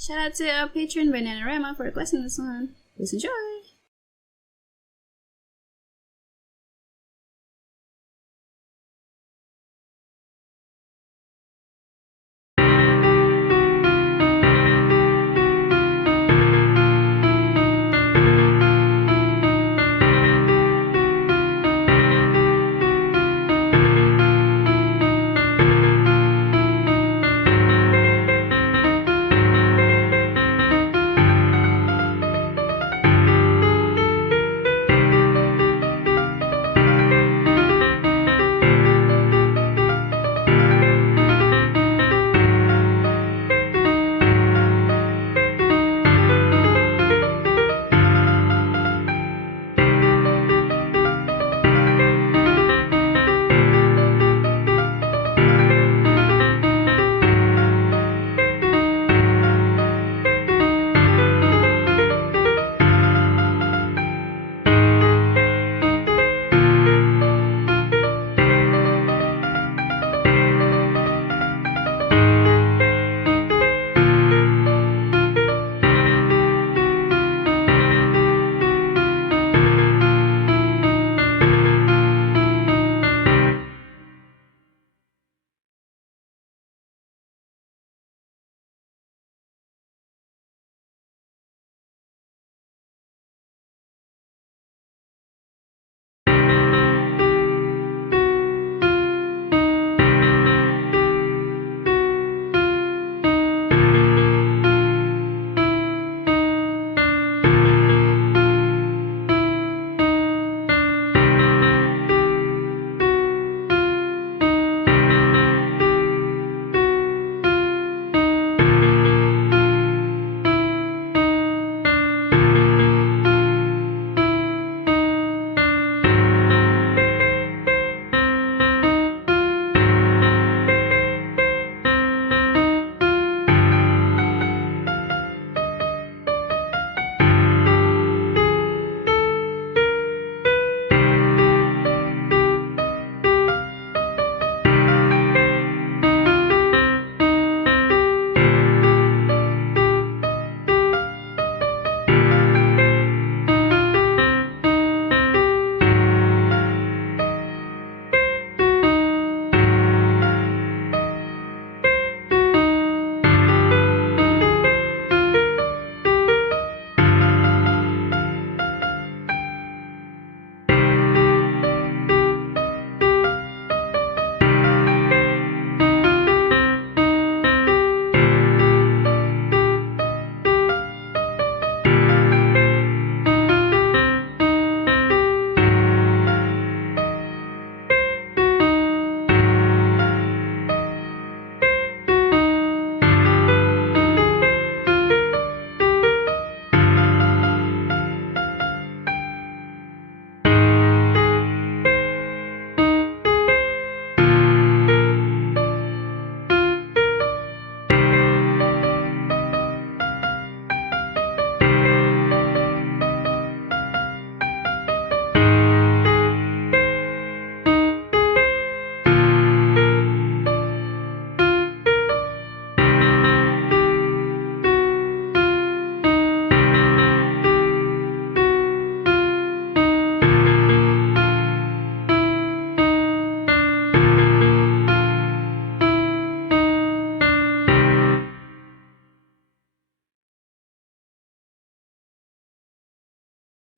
Shout out to our patron Bananarama for requesting this one. Please enjoy!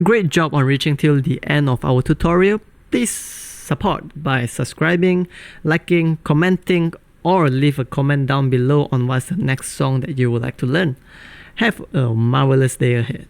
Great job on reaching till the end of our tutorial. Please support by subscribing, liking, commenting, or leave a comment down below on what's the next song that you would like to learn. Have a marvelous day ahead.